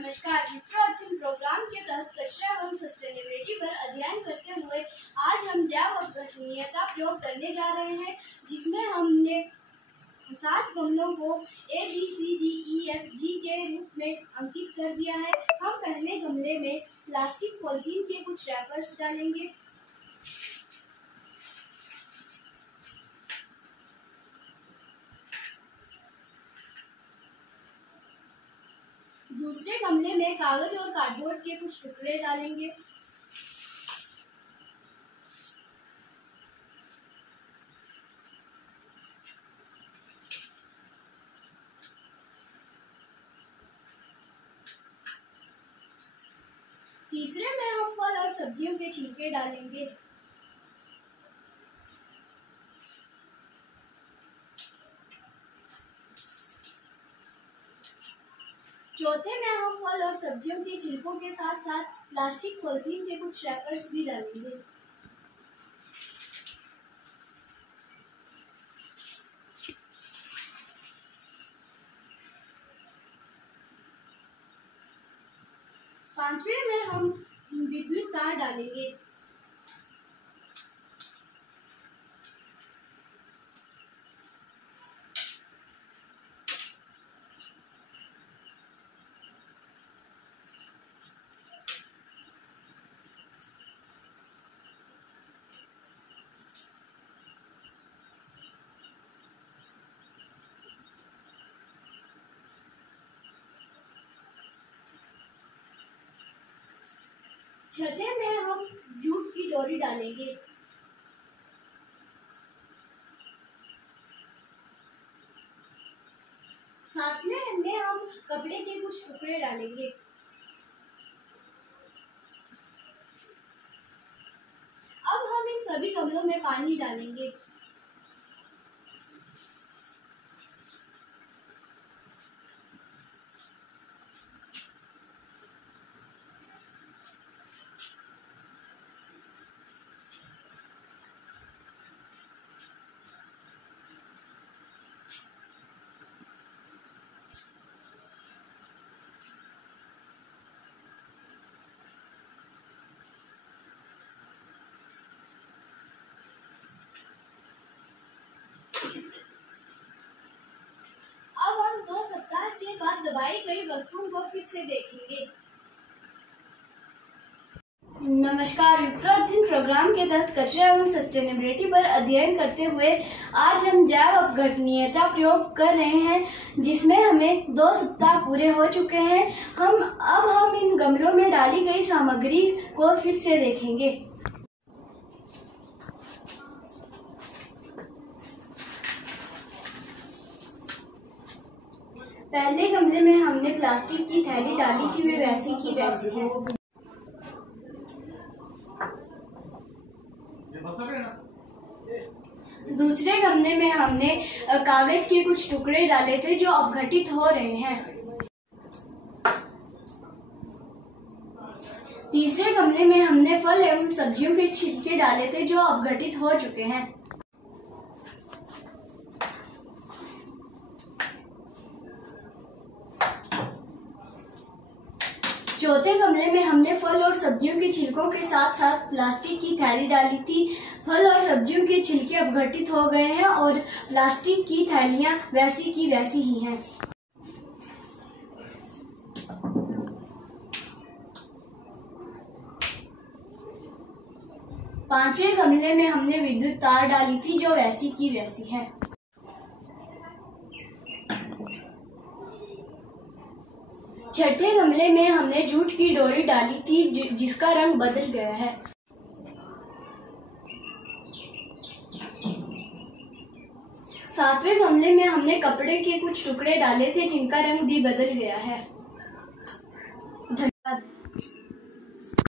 नमस्कार। मित्र प्रोग्राम के तहत कचरा एवं सस्टेनेबिलिटी पर अध्ययन करते हुए आज हम जैव अपघटनीयता प्रयोग करने जा रहे हैं, जिसमें हमने 7 गमलों को ABCDEFG के रूप में अंकित कर दिया है। हम पहले गमले में प्लास्टिक पॉलीथीन के कुछ रैपर्स डालेंगे। दूसरे गमले में कागज और कार्डबोर्ड के कुछ टुकड़े डालेंगे। तीसरे में हम फल और सब्जियों के छिलके डालेंगे। चौथे में हम फल और सब्जियों के छिलकों के साथ साथ प्लास्टिक पॉलीथीन के कुछ रैपर्स भी डालेंगे। पांचवें में हम विद्युत तार डालेंगे। छठे में हम जूट की डोरी डालेंगे। सातवें में हम कपड़े के कुछ टुकड़े डालेंगे। अब हम इन सभी गमलों में पानी डालेंगे। अब हम 2 सप्ताह के बाद दबाई गई वस्तुओं को फिर से देखेंगे। नमस्कार। विप्रार्थीन प्रोग्राम के तहत कचरा एवं सस्टेनेबिलिटी पर अध्ययन करते हुए आज हम जैव अपघटनीयता प्रयोग कर रहे हैं, जिसमें हमें 2 सप्ताह पूरे हो चुके हैं। अब हम इन गमलों में डाली गई सामग्री को फिर से देखेंगे। पहले गमले में हमने प्लास्टिक की थैली डाली थी, वे वैसी की वैसी है। दूसरे गमले में हमने कागज के कुछ टुकड़े डाले थे जो अपघटित हो रहे हैं। तीसरे गमले में हमने फल एवं सब्जियों के छिलके डाले थे जो अपघटित हो चुके हैं। चौथे गमले में हमने फल और सब्जियों के छिलकों के साथ साथ प्लास्टिक की थैली डाली थी। फल और सब्जियों के छिलके अपघटित हो गए हैं और प्लास्टिक की थैलियां वैसी की वैसी ही हैं। पांचवें गमले में हमने विद्युत तार डाली थी जो वैसी की वैसी है। छठे गमले में हमने जूट की डोरी डाली थी जिसका रंग बदल गया है। सातवें गमले में हमने कपड़े के कुछ टुकड़े डाले थे जिनका रंग भी बदल गया है।